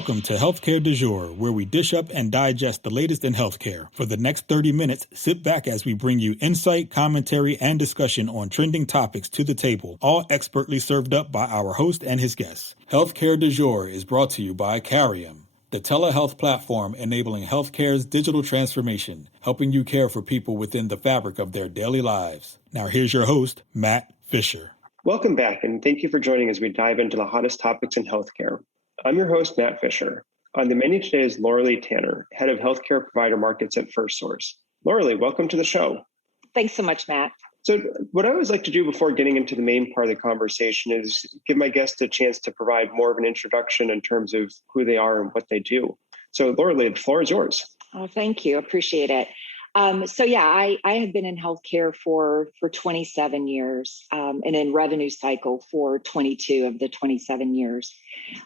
Welcome to Healthcare du Jour, where we dish up and digest the latest in healthcare. For the next 30 minutes, sit back as we bring you insight, commentary, and discussion on trending topics to the table, all expertly served up by our host and his guests. Healthcare du Jour is brought to you by Carium, the telehealth platform enabling healthcare's digital transformation, helping you care for people within the fabric of their daily lives. Now here's your host, Matt Fisher. Welcome back, and thank you for joining as we dive into the hottest topics in healthcare. I'm your host, Matt Fisher. On the menu today is Lauralea Tanner, Head of Healthcare Provider Markets at Firstsource. Lauralea, welcome to the show. Thanks so much, Matt. So what I always like to do before getting into the main part of the conversation is give my guests a chance to provide more of an introduction in terms of who they are and what they do. So Lauralea, the floor is yours. Oh, thank you. Appreciate it. I have been in healthcare for 27 years and in revenue cycle for 22 of the 27 years.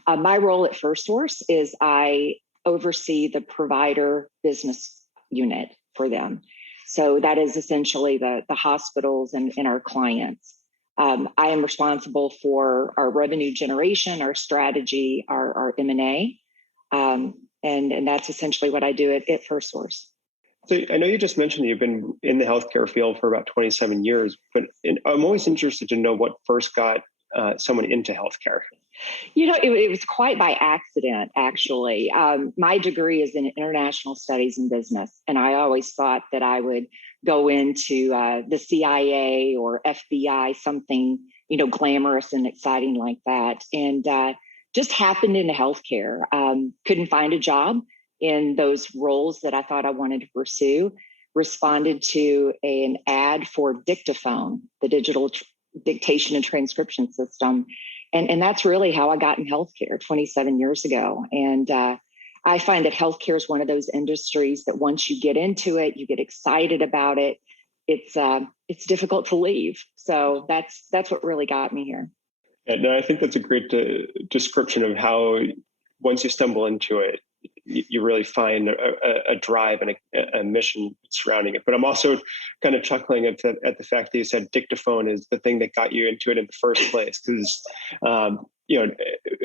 My role at Firstsource is I oversee the provider business unit for them. So that is essentially the hospitals and our clients. I am responsible for our revenue generation, our strategy, our M&A, and that's essentially what I do at Firstsource. So I know you just mentioned you've been in the healthcare field for about 27 years, but I'm always interested to know what first got someone into healthcare. You know, it was quite by accident, actually. My degree is in international studies and business, and I always thought that I would go into the CIA or FBI, something, glamorous and exciting like that. And just happened into healthcare. Couldn't find a job in those roles that I thought I wanted to pursue, responded to an ad for Dictaphone, the digital dictation and transcription system. And that's really how I got in healthcare 27 years ago. And I find that healthcare is one of those industries that once you get into it, you get excited about it. It's difficult to leave. So that's what really got me here. Yeah, no, I think that's a great description of how once you stumble into it, you really find a drive and a mission surrounding it. But I'm also kind of chuckling at the fact that you said Dictaphone is the thing that got you into it in the first place. Because,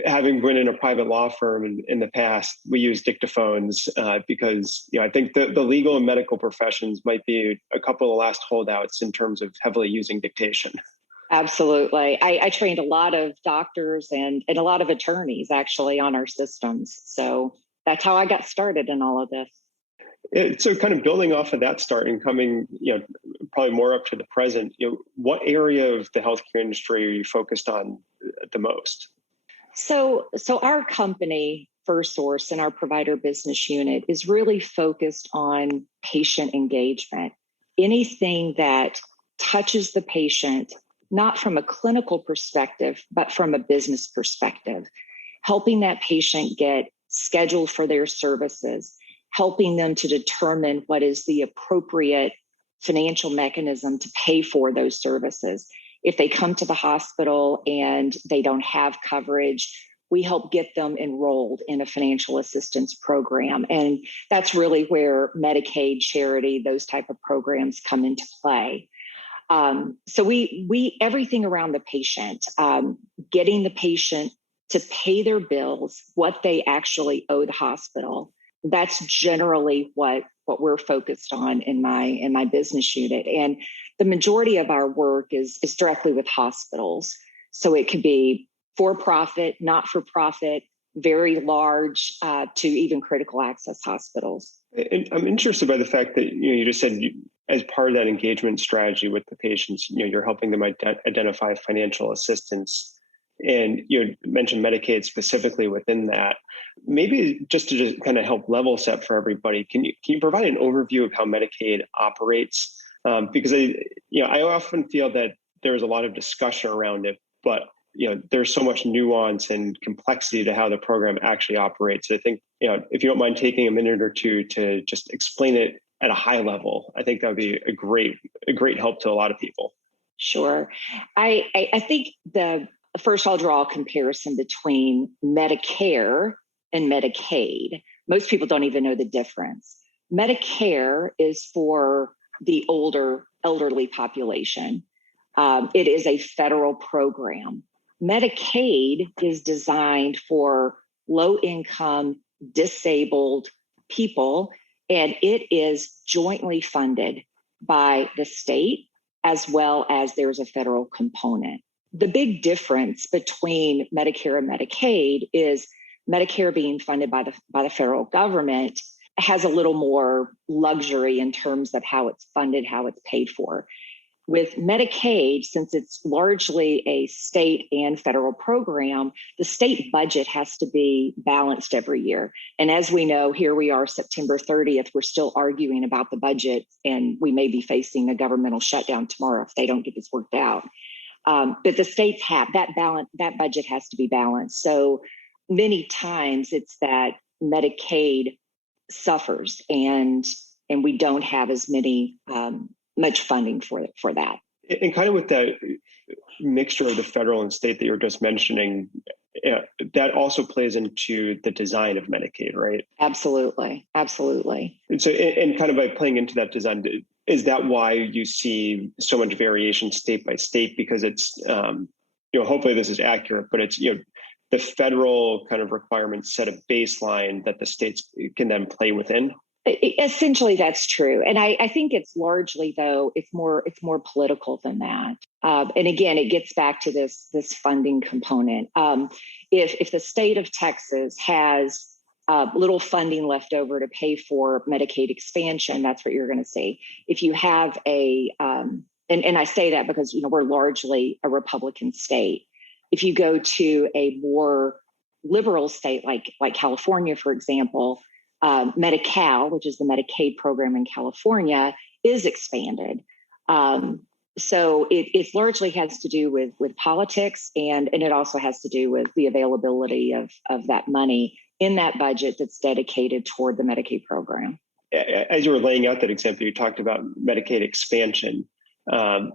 having been in a private law firm in the past, we use dictaphones because, I think the legal and medical professions might be a couple of the last holdouts in terms of heavily using dictation. Absolutely. I trained a lot of doctors and a lot of attorneys actually on our systems. So that's how I got started in all of this. So kind of building off of that start and coming, probably more up to the present, what area of the healthcare industry are you focused on the most? So our company, Firstsource, and our provider business unit is really focused on patient engagement. Anything that touches the patient, not from a clinical perspective, but from a business perspective, helping that patient get scheduled for their services, helping them to determine what is the appropriate financial mechanism to pay for those services. If they come to the hospital and they don't have coverage, we help get them enrolled in a financial assistance program. And that's really where Medicaid, charity, those type of programs come into play. So we everything around the patient, getting the patient to pay their bills, what they actually owe the hospital. That's generally what we're focused on in my business unit. And the majority of our work is directly with hospitals. So it could be for-profit, not-for-profit, very large, to even critical access hospitals. And I'm interested by the fact that you just said as part of that engagement strategy with the patients, you're helping them identify financial assistance. And you mentioned Medicaid specifically within that. Maybe just to kind of help level set for everybody, can you provide an overview of how Medicaid operates? Because I often feel that there is a lot of discussion around it, but there's so much nuance and complexity to how the program actually operates. I think if you don't mind taking a minute or two to just explain it at a high level, I think that would be a great help to a lot of people. Sure, I think First, I'll draw a comparison between Medicare and Medicaid. Most people don't even know the difference. Medicare is for the elderly population. It is a federal program. Medicaid is designed for low-income, disabled people, and it is jointly funded by the state as well as there's a federal component. The big difference between Medicare and Medicaid is Medicare being funded by the federal government has a little more luxury in terms of how it's funded, how it's paid for. With Medicaid, since it's largely a state and federal program, the state budget has to be balanced every year. And as we know, here we are, September 30th, we're still arguing about the budget, and we may be facing a governmental shutdown tomorrow if they don't get this worked out. But the states have that budget has to be balanced. So many times it's that Medicaid suffers, and we don't have as much funding for that. And kind of with that mixture of the federal and state that you were just mentioning, that also plays into the design of Medicaid, right? Absolutely. And so, and kind of by playing into that design, is that why you see so much variation state by state? Because it's, hopefully this is accurate, but it's, the federal kind of requirements set a baseline that the states can then play within. Essentially, that's true. And I think it's largely, though, it's more political than that. And again, it gets back to this funding component. If the state of Texas has little funding left over to pay for Medicaid expansion, that's what you're going to see. If you have and I say that because, we're largely a Republican state. If you go to a more liberal state like California, for example, Medi-Cal, which is the Medicaid program in California, is expanded. So it largely has to do with politics, and it also has to do with the availability of that money in that budget that's dedicated toward the Medicaid program. As you were laying out that example, you talked about Medicaid expansion,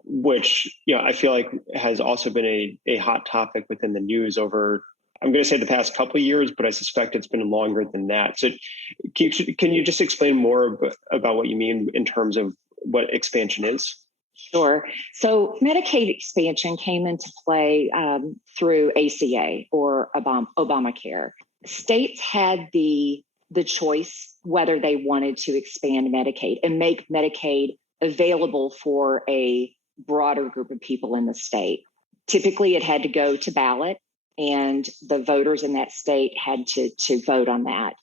which I feel like has also been a hot topic within the news over, I'm going to say the past couple of years, but I suspect it's been longer than that. So can you just explain more about what you mean in terms of what expansion is? Sure. So Medicaid expansion came into play through ACA or Obamacare. States had the choice whether they wanted to expand Medicaid and make Medicaid available for a broader group of people in the state. Typically, it had to go to ballot, and the voters in that state had to vote on that.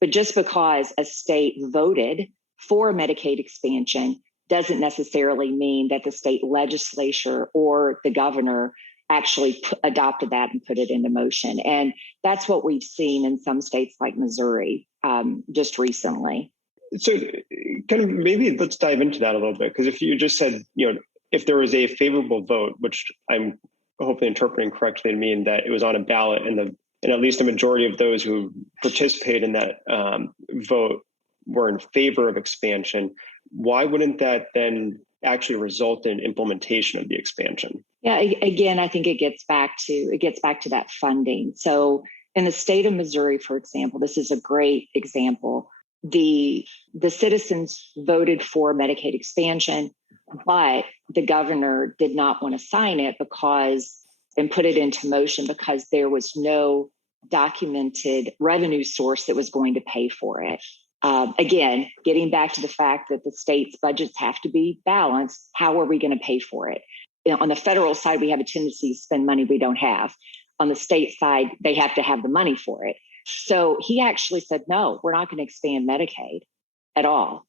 But just because a state voted for Medicaid expansion doesn't necessarily mean that the state legislature or the governor actually adopted that and put it into motion. And that's what we've seen in some states like Missouri just recently. So kind of maybe let's dive into that a little bit, because if you just said, if there was a favorable vote, which I'm hopefully interpreting correctly to mean that it was on a ballot and at least a majority of those who participated in that vote were in favor of expansion, why wouldn't that then actually result in implementation of the expansion? Yeah, again, I think it gets back to that funding. So in the state of Missouri, for example, this is a great example. The citizens voted for Medicaid expansion, but the governor did not want to sign it and put it into motion because there was no documented revenue source that was going to pay for it. Again, getting back to the fact that the state's budgets have to be balanced, how are we going to pay for it? On the federal side, we have a tendency to spend money we don't have. On the state side, they have to have the money for it. So he actually said, no, we're not going to expand Medicaid at all.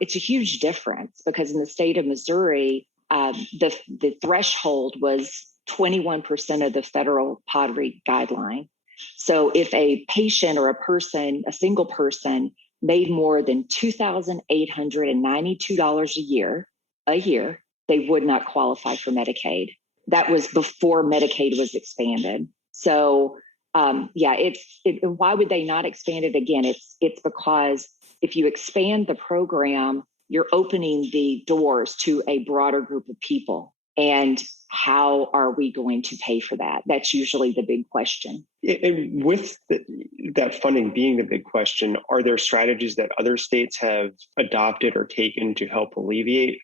It's a huge difference because in the state of Missouri, the threshold was 21% of the federal poverty guideline. So if a patient or a single person made more than $2,892 a year, they would not qualify for Medicaid. That was before Medicaid was expanded. So why would they not expand it? Again, it's because if you expand the program, you're opening the doors to a broader group of people. And how are we going to pay for that? That's usually the big question. And with that funding being the big question, are there strategies that other states have adopted or taken to help alleviate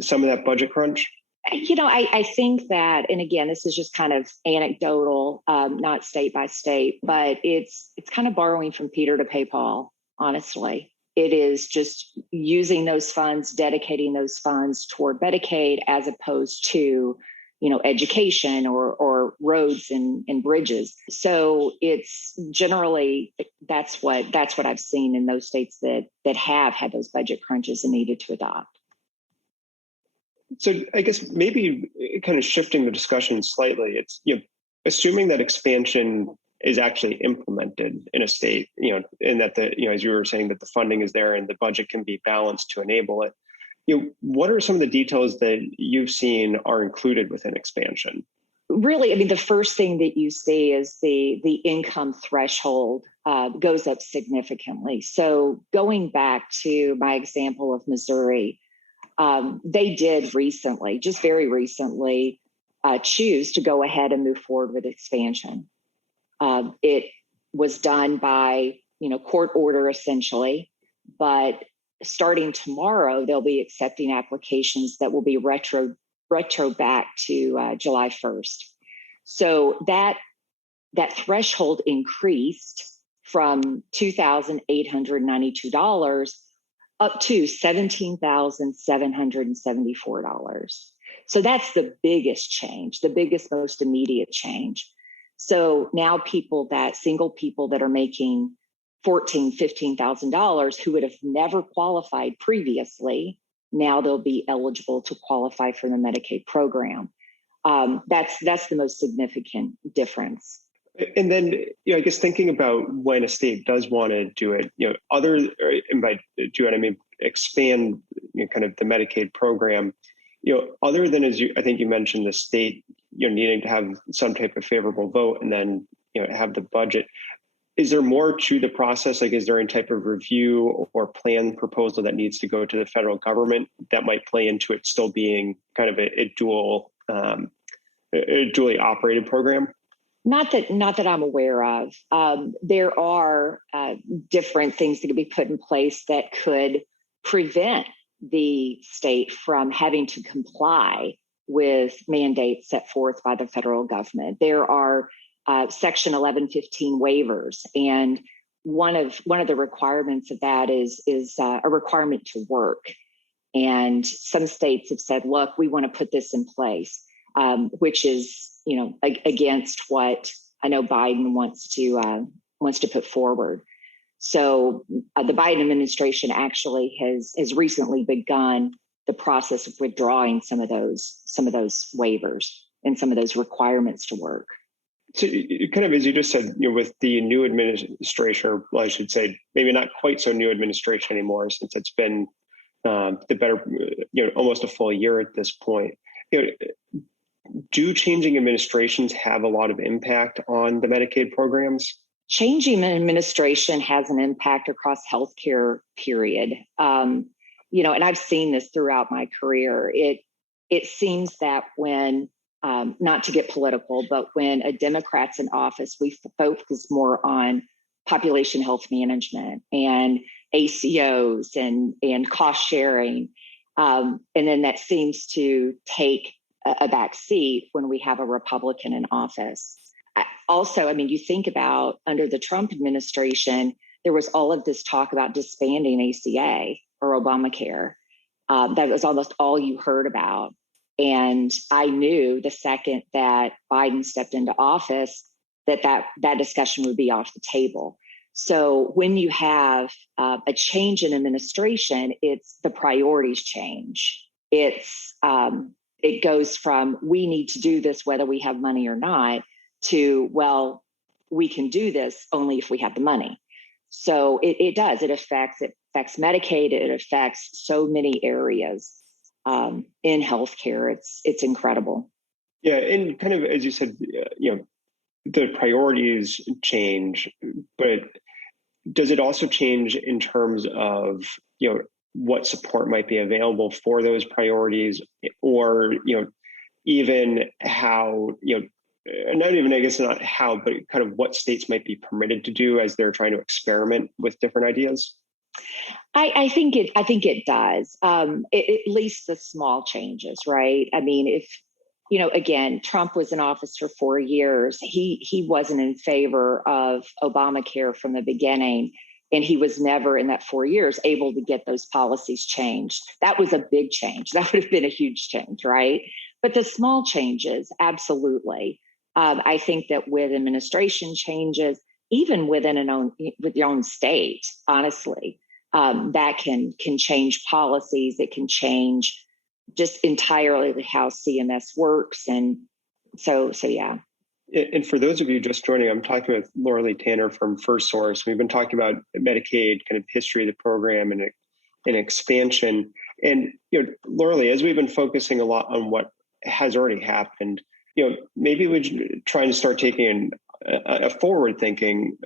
some of that budget crunch? I think that, and again, this is just kind of anecdotal, not state by state, but it's kind of borrowing from Peter to pay Paul, honestly. It is just using those funds, dedicating those funds toward Medicaid as opposed to, education or roads and bridges. So it's generally, that's what I've seen in those states that have had those budget crunches and needed to adopt. So I guess maybe kind of shifting the discussion slightly, it's, assuming that expansion is actually implemented in a state, and that as you were saying, that the funding is there and the budget can be balanced to enable it. What are some of the details that you've seen are included within expansion? Really, the first thing that you see is the income threshold goes up significantly. So going back to my example of Missouri, they did recently, just very recently, choose to go ahead and move forward with expansion. It was done by, court order essentially, but starting tomorrow, they'll be accepting applications that will be retro back to July 1st. So that threshold increased from $2,892 up to $17,774. So that's the biggest change, the biggest, most immediate change. So now single people that are making $14,000, $15,000 who would have never qualified previously, now they'll be eligible to qualify for the Medicaid program. That's the most significant difference. And then, I guess thinking about when a state does want to do it, and by do it, I mean expand kind of the Medicaid program, other than I think you mentioned the state, needing to have some type of favorable vote and then, have the budget. Is there more to the process? Like, is there any type of review or plan proposal that needs to go to the federal government that might play into it still being kind of a dually operated program? Not that I'm aware of. There are different things that could be put in place that could prevent the state from having to comply with mandates set forth by the federal government. There are Section 1115 waivers, and one of the requirements of that is a requirement to work. And some states have said, "Look, we want to put this in place," which is against what I know Biden wants to put forward. So the Biden administration actually has recently begun the process of withdrawing some of those waivers and some of those requirements to work. So kind of, as you just said, with the new administration, well, I should say maybe not quite so new administration anymore, since it's been the better, almost a full year at this point. Do changing administrations have a lot of impact on the Medicaid programs? Changing administration has an impact across healthcare, period. And I've seen this throughout my career. It seems that when, not to get political, but when a Democrat's in office, we focus more on population health management and ACOs and cost sharing. And then that seems to take a back seat when we have a Republican in office. Also, you think about under the Trump administration, there was all of this talk about disbanding ACA or Obamacare. That was almost all you heard about. And I knew the second that Biden stepped into office that discussion would be off the table. So when you have a change in administration, it's the priorities change. It goes from we need to do this whether we have money or not to, well, we can do this only if we have the money. So it does. It affects Medicaid. It affects so many areas in healthcare. It's incredible. Yeah, and kind of as you said, the priorities change, but does it also change in terms of what support might be available for those priorities, or even how not even, I guess, not how, but kind of what states might be permitted to do as they're trying to experiment with different ideas? I think it does. At least the small changes, right? I mean, if again, Trump was in office for 4 years. He wasn't in favor of Obamacare from the beginning, and he was never in that 4 years able to get those policies changed. That was a big change. That would have been a huge change, right? But the small changes, absolutely. I think that with administration changes, even with your own state, honestly, that can change policies. It can change just entirely how CMS works. And so yeah. And for those of you just joining, I'm talking with Lauralea Tanner from Firstsource. We've been talking about Medicaid, kind of history of the program and expansion. And Lauralea, as we've been focusing a lot on what has already happened, maybe we're trying to start taking a forward-thinking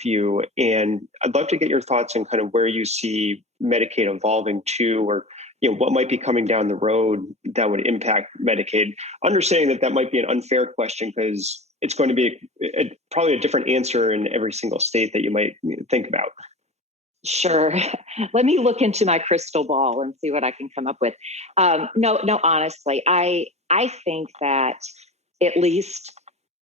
view. And I'd love to get your thoughts on kind of where you see Medicaid evolving to, or what might be coming down the road that would impact Medicaid. Understanding that might be an unfair question because it's going to be probably a different answer in every single state that you might think about. Sure. Let me look into my crystal ball and see what I can come up with. No, honestly, I think that at least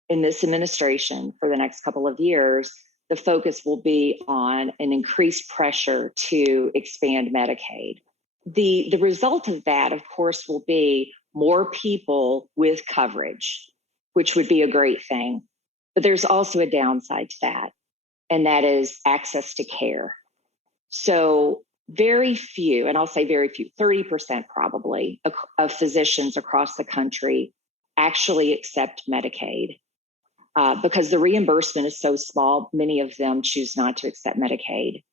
in this administration for the next couple of years, the focus will be on an increased pressure to expand Medicaid. The result of that, of course, will be more people with coverage, which would be a great thing. But there's also a downside to that, and that is access to care. So very few, and I'll say very few, 30% probably, of physicians across the country actually accept Medicaid. Because the reimbursement is so small, many of them choose not to accept Medicaid.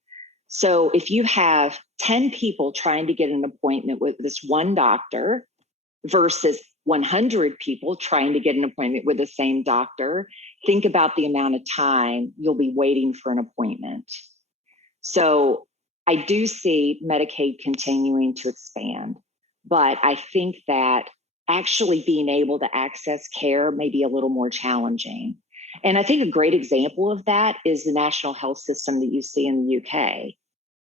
So if you have 10 people trying to get an appointment with this one doctor versus 100 people trying to get an appointment with the same doctor, think about the amount of time you'll be waiting for an appointment. So I do see Medicaid continuing to expand, but I think that actually being able to access care may be a little more challenging. And I think a great example of that is the national health system that you see in the UK.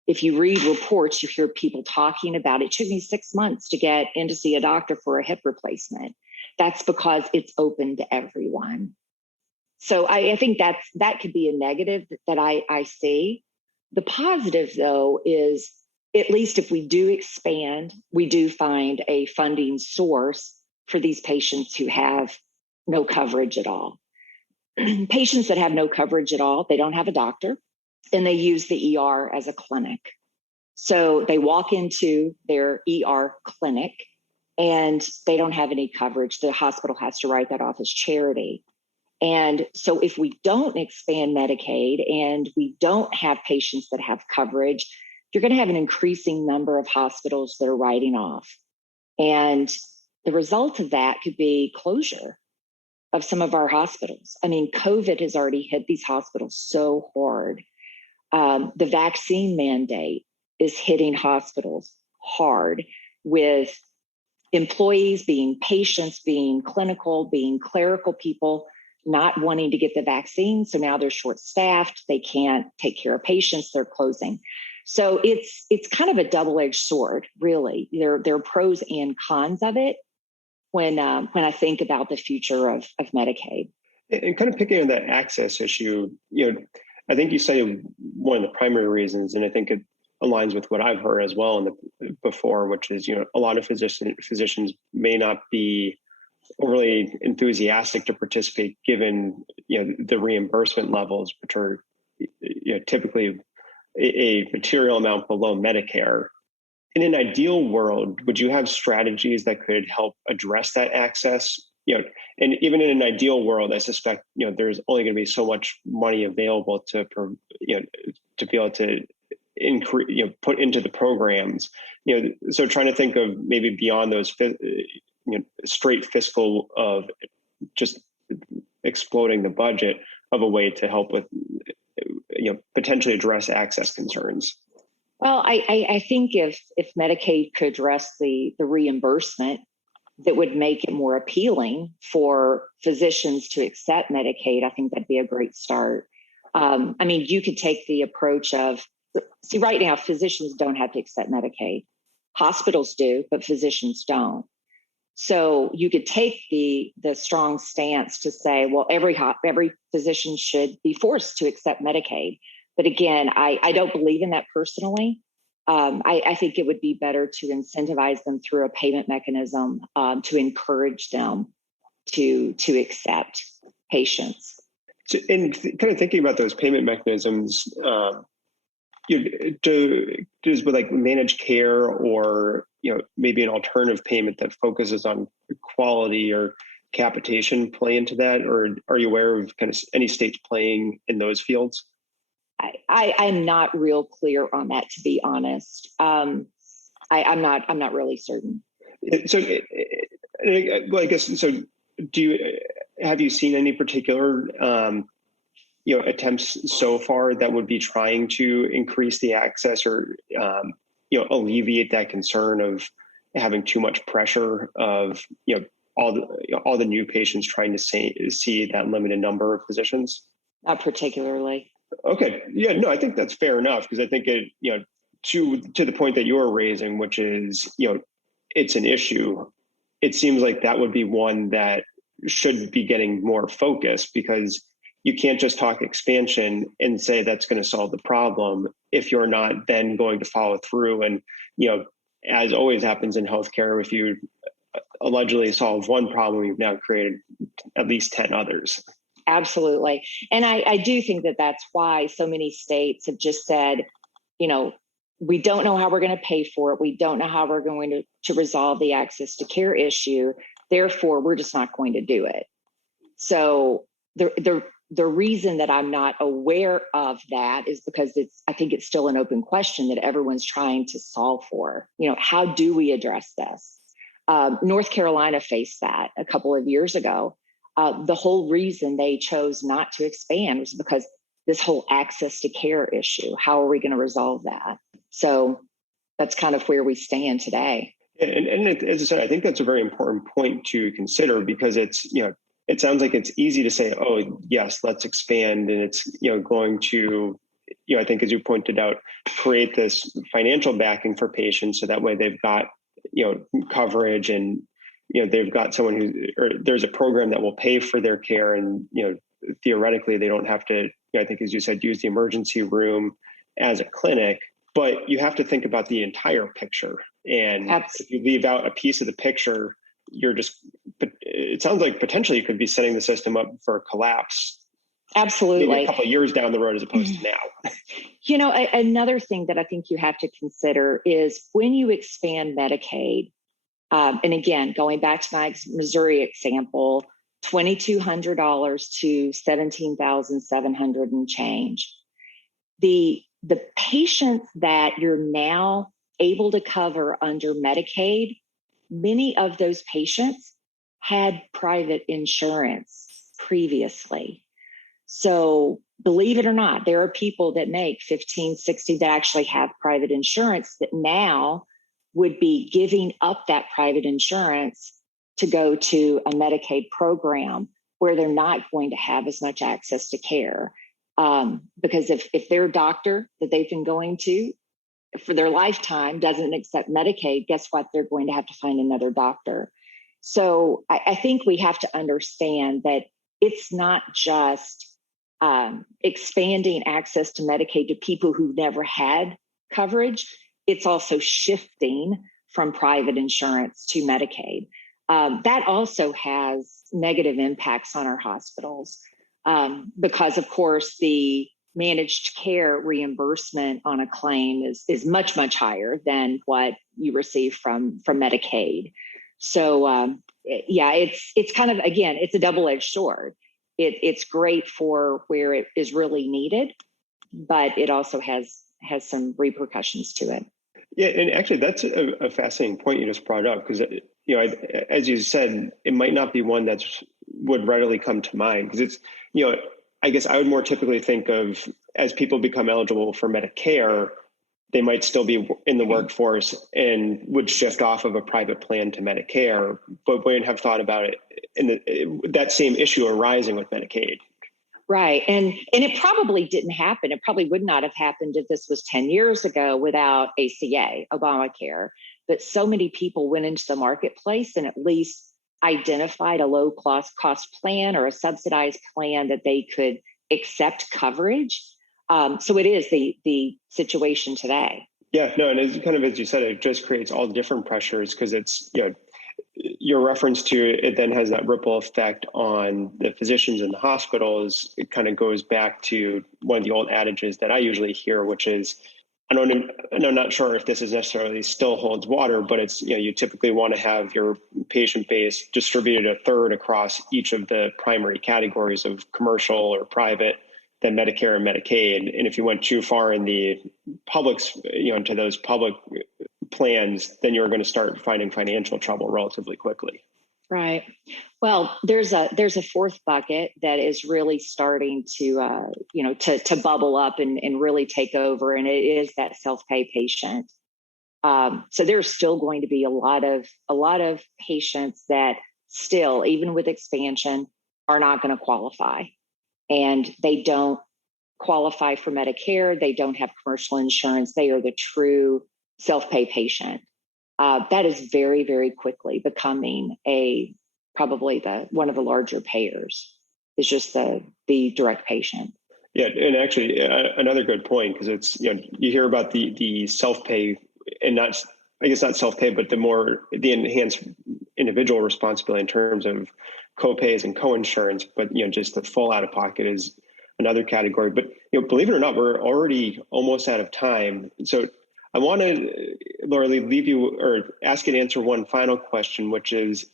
If you read reports, you hear people talking about it took me 6 months to get in to see a doctor for a hip replacement. That's because it's open to everyone. So I think that could be a negative that I see. The positive, though, is at least if we do expand, we do find a funding source for these patients who have no coverage at all. Patients that have no coverage at all, they don't have a doctor, and they use the ER as a clinic. So they walk into their ER clinic and they don't have any coverage. The hospital has to write that off as charity. And so if we don't expand Medicaid and we don't have patients that have coverage, you're going to have an increasing number of hospitals that are writing off. And the result of that could be closure of some of our hospitals. I mean, COVID has already hit these hospitals so hard. The vaccine mandate is hitting hospitals hard, with employees being patients, being clinical, being clerical people, not wanting to get the vaccine. So now they're short-staffed. They can't take care of patients. They're closing. So it's kind of a double-edged sword, really. There are pros and cons of it when I think about the future of Medicaid. And kind of picking on that access issue, I think you say one of the primary reasons, and I think it aligns with what I've heard as well before, which is, a lot of physicians may not be overly enthusiastic to participate given, the reimbursement levels, which are, typically a material amount below Medicare. In an ideal world, would you have strategies that could help address that access? And even in an ideal world, I suspect, there's only going to be so much money available to be able to increase, put into the programs. So trying to think of maybe beyond those, straight fiscal of just exploding the budget of a way to help with, potentially address access concerns. Well, I think if Medicaid could address the reimbursement, that would make it more appealing for physicians to accept Medicaid, I think that'd be a great start. I mean, you could take the approach of See, right now, physicians don't have to accept Medicaid. Hospitals do, but physicians don't. So you could take the strong stance to say, well, every physician should be forced to accept Medicaid. But again, I don't believe in that personally. I think it would be better to incentivize them through a payment mechanism to encourage them to accept patients. So, and kind of thinking about those payment mechanisms, does with like managed care or maybe an alternative payment that focuses on quality or capitation play into that, or are you aware of kind of any states playing in those fields? I'm not real clear on that, to be honest. I'm not really certain. So, well, I guess so. Have you seen any particular attempts so far that would be trying to increase the access or alleviate that concern of having too much pressure of all the new patients trying to see that limited number of physicians? Not particularly. Okay. Yeah, no, I think that's fair enough, because I think it, to the point that you're raising, which is, it's an issue. It seems like that would be one that should be getting more focus, because you can't just talk expansion and say that's going to solve the problem if you're not then going to follow through. And, as always happens in healthcare, if you allegedly solve one problem, you've now created at least 10 others. Absolutely. And I do think that that's why so many states have just said, we don't know how we're going to pay for it. We don't know how we're going to resolve the access to care issue. Therefore, we're just not going to do it. So the reason that I'm not aware of that is because I think it's still an open question that everyone's trying to solve for. How do we address this? North Carolina faced that a couple of years ago. The whole reason they chose not to expand was because this whole access to care issue. How are we going to resolve that? So that's kind of where we stand today. And as I said, I think that's a very important point to consider, because it's, it sounds like it's easy to say, oh, yes, let's expand. And it's, going to, I think, as you pointed out, create this financial backing for patients. So that way they've got, coverage, and, they've got someone or there's a program that will pay for their care. And, theoretically, they don't have to, I think, as you said, use the emergency room as a clinic. But you have to think about the entire picture. And if you leave out a piece of the picture, it sounds like potentially you could be setting the system up for a collapse. Absolutely. Maybe a couple of years down the road as opposed to now. Another thing that I think you have to consider is when you expand Medicaid, and again, going back to my Missouri example, $2,200 to $17,700 and change. The patients that you're now able to cover under Medicaid, many of those patients had private insurance previously. So believe it or not, there are people that make $15,000, $60,000 that actually have private insurance that now would be giving up that private insurance to go to a Medicaid program where they're not going to have as much access to care. Because if their doctor that they've been going to for their lifetime doesn't accept Medicaid, guess what? They're going to have to find another doctor. So I think we have to understand that it's not just expanding access to Medicaid to people who never had coverage. It's also shifting from private insurance to Medicaid. That also has negative impacts on our hospitals because, of course, the managed care reimbursement on a claim is much, much higher than what you receive from Medicaid. So, it's kind of, again, it's a double-edged sword. It's great for where it is really needed, but it also has some repercussions to it. Yeah, and actually, that's a fascinating point you just brought up, because as you said, it might not be one that would readily come to mind, because it's I guess I would more typically think of, as people become eligible for Medicare, they might still be in the workforce and would shift off of a private plan to Medicare, but wouldn't have thought about it in that same issue arising with Medicaid. Right. And it probably didn't happen. It probably would not have happened if this was 10 years ago without ACA, Obamacare. But so many people went into the marketplace and at least identified a low cost plan or a subsidized plan that they could accept coverage. So it is the situation today. Yeah, no, and it's kind of, as you said, it just creates all different pressures because it's, your reference to it then has that ripple effect on the physicians in the hospitals. It kind of goes back to one of the old adages that I usually hear, which is, I'm not sure if this is necessarily still holds water, but it's, you typically want to have your patient base distributed a third across each of the primary categories of commercial or private, then Medicare and Medicaid. And if you went too far in the publics, into those public plans, then you're going to start finding financial trouble relatively quickly. Right. Well, there's a fourth bucket that is really starting to to bubble up and really take over, and it is that self-pay patient. So there's still going to be a lot of patients that still, even with expansion, are not going to qualify, and they don't qualify for Medicare. They don't have commercial insurance. They are the true self-pay patient. That is very, very quickly becoming probably one of the larger payers. Is just the direct patient. Yeah, and actually another good point, because it's you hear about the self-pay, and not self-pay, but the enhanced individual responsibility in terms of co-pays and co-insurance, but just the full out-of-pocket is another category. But believe it or not, we're already almost out of time. So I want to, Lauralea, leave you or ask you to answer one final question, which is,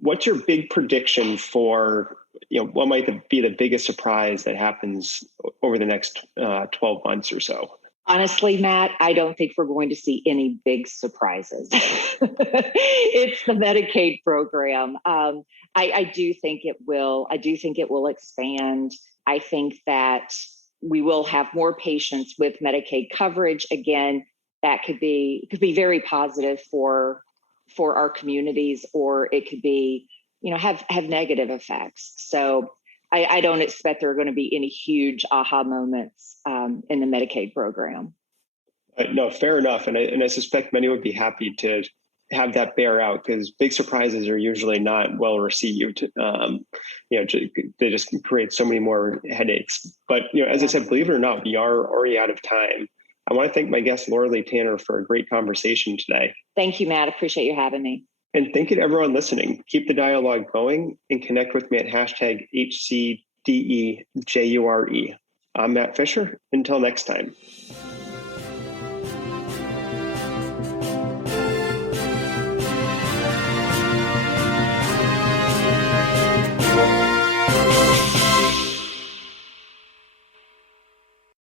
what's your big prediction for, what might be the biggest surprise that happens over the next 12 months or so? Honestly, Matt, I don't think we're going to see any big surprises. It's the Medicaid program. I do think it will. I do think it will expand. I think that we will have more patients with Medicaid coverage. Again, that could be very positive for our communities, or it could be, have negative effects. So I don't expect there are going to be any huge aha moments in the Medicaid program. No, fair enough. And I suspect many would be happy to have that bear out, because big surprises are usually not well received. They just create so many more headaches. But, as I said, believe it or not, we are already out of time. I want to thank my guest, Lauralea Tanner, for a great conversation today. Thank you, Matt. Appreciate you having me. And thank you to everyone listening. Keep the dialogue going and connect with me at #HCDEJURE. I'm Matt Fisher. Until next time.